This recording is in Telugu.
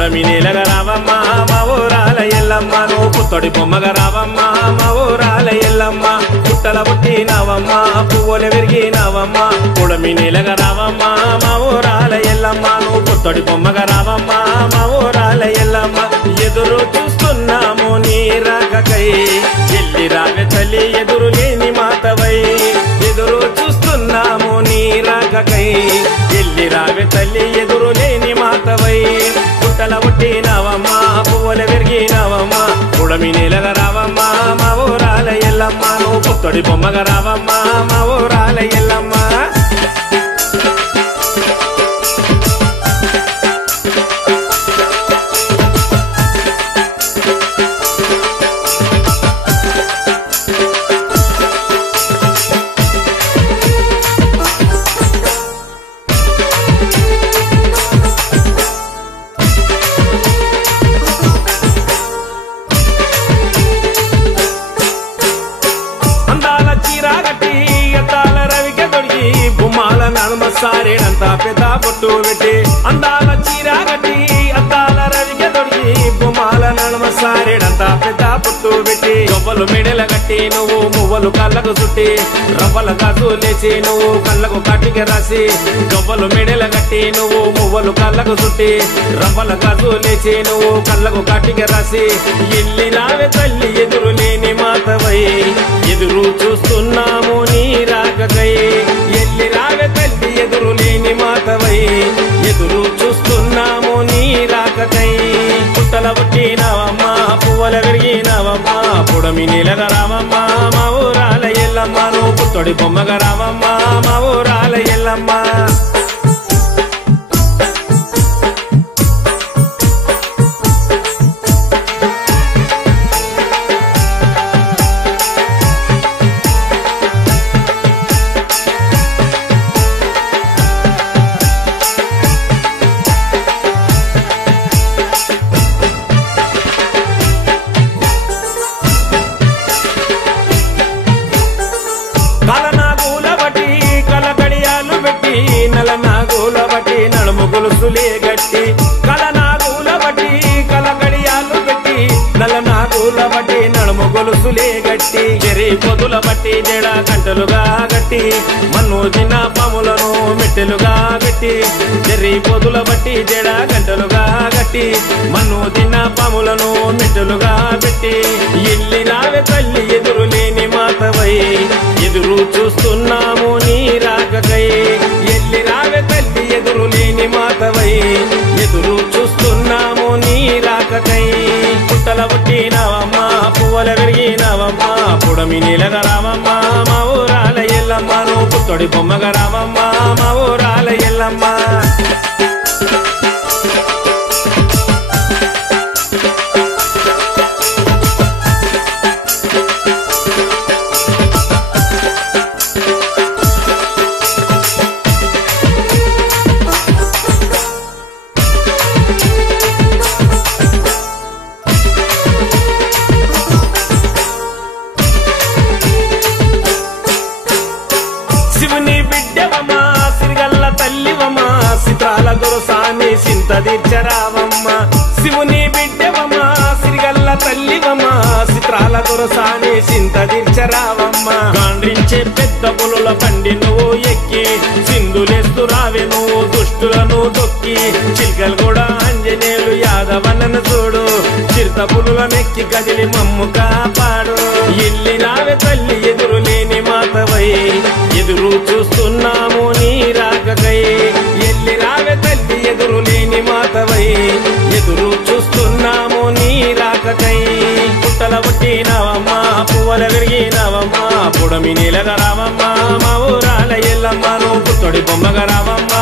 పుడమి నేలగా రావమ్మ మా ఊరాల ఎల్లమ్మ నువ్వు పుత్తడి బొమ్మగా రావమ్మ మా ఊరాల ఎల్లమ్మ పుట్టల పుట్టినావమ్మ పువ్వులు విరిగినావమ్మ పుడమి నేలగా రావమ్మ మా ఊరాల ఎల్లమ్మ నువ్వు పుత్తడి బొమ్మగా రావమ్మ మా ఊరాల ఎల్లమ్మ ఎదురు చూస్తున్నాము నీ రాకకై ఎల్లి రావే తల్లి ఎదురు లేని మాతవై ఎదురు చూస్తున్నాము నీ రాకకై ఎల్లి రావే తల్లి ఎదురు లేని మాతవై పుట్టల పుట్టినావమ్మ పువ్వులు విరిగినావమ్మ పుడమి నేలగా రావమ్మ మా ఊరాల ఎల్లమ్మ నువ్వు పుత్తడి బొమ్మగా రావమ్మ మా ఊరాల ఎల్లమ్మ సారేడంతా పెద్ద పొట్టు పెట్టి అందాల చీర కట్టి అద్దాల రవికి దొరికి బొమ్మాల నడుమ సారేడంతా పెద్ద పొట్టు పెట్టి గొప్పలు మెడల కట్టి నువ్వు మువ్వలు కళ్ళకు చుట్టి రవ్వల గాజు లేచి నువ్వు కళ్ళకు కట్టికి రాసి గొప్పలు మెడల కట్టి నువ్వు మువ్వలు కళ్ళకు చుట్టి రవ్వల గాజు లేచి నువ్వు కళ్ళకు కట్టికి రాసి ఎల్లి రావే తల్లి ఎదురు లేని మాతవై ఎదురు చూస్తున్నాము నీ రాకకై ఎల్లి రావే తల్లి ఎదురు లేని మాతవై ఎదురు చూస్తున్నాము నీ రాకకై పుట్టల పుట్టినావమ్మ పువ్వుల విరిగినావమ్మ పుడమి నేలగా రావమ్మ మా ఊరాల ఎల్లమ్మ నువ్వు పుత్తడి బొమ్మగా రావమ్మ మా ఊరాల ఎల్లమ్మ గొలుసులే గట్టి కలనాగుల బట్టి కలగడియాలు పెట్టి నలనాగుల బట్టి నడుము గొలుసులే గట్టి చెరి పొదుల బట్టి జడ గంటలుగా గట్టి మన్ను తిన్న పాములను మెట్టెలుగా గట్టి చెరి పొదుల బట్టి జడ గంటలుగా గట్టి మన్ను తిన్న పాములను మెట్టెలుగా పెట్టి ఎల్లి రావే తల్లి ఎదురు లేని మాతవై ఎదురు చూస్తున్నాము నీ రాకకై ఎల్లి రావే తల్లి ఎదురు లేని మాతవై ఎదురు చూస్తున్నాము నీ రాకకై పుట్టల పుట్టినావమ్మ పువ్వుల విరిగినావమ్మ పుడమి నేలగా రావమ్మ మా ఊరాల ఎల్లమ్మ నువ్వు పుత్తడి బొమ్మగా రావమ్మ మా ఊరాల ఎల్లమ్మ దొరసాని సింత తీర్చరావమ్మ శివుని బిడ్డవమ్మ సిరిగల్ల తల్లివమ్మ చిత్రాల దొరసాని సింత తీర్చరావమ్మ గాండ్రించే పెద్ద పులుల బండి నువ్వు ఎక్కి సింధులేస్తూ రావే నువ్వు దుష్టులను దొక్కి చిల్కలు కూడా ఆంజనేయులు యాదవన్నను చూడు చిరుత పులులనెక్కి కదిలి మమ్ము కాపాడు ఎల్లి రావే తల్లి ఎదురు లేని మాతవై ఎదురు చూస్తున్నాము నీ రాకకై ఎల్లి రావే తల్లి ఎదురు లేని మాతవై ఎదురు చూస్తున్నాము నీ రాకకై పుట్టల పుట్టినావమ్మ పువ్వుల విరిగినావమ్మ పుడమి నేలగా రావమ్మ మా ఊరాల ఎల్లమ్మ నువ్వు పుత్తడి బొమ్మగా రావమ్మ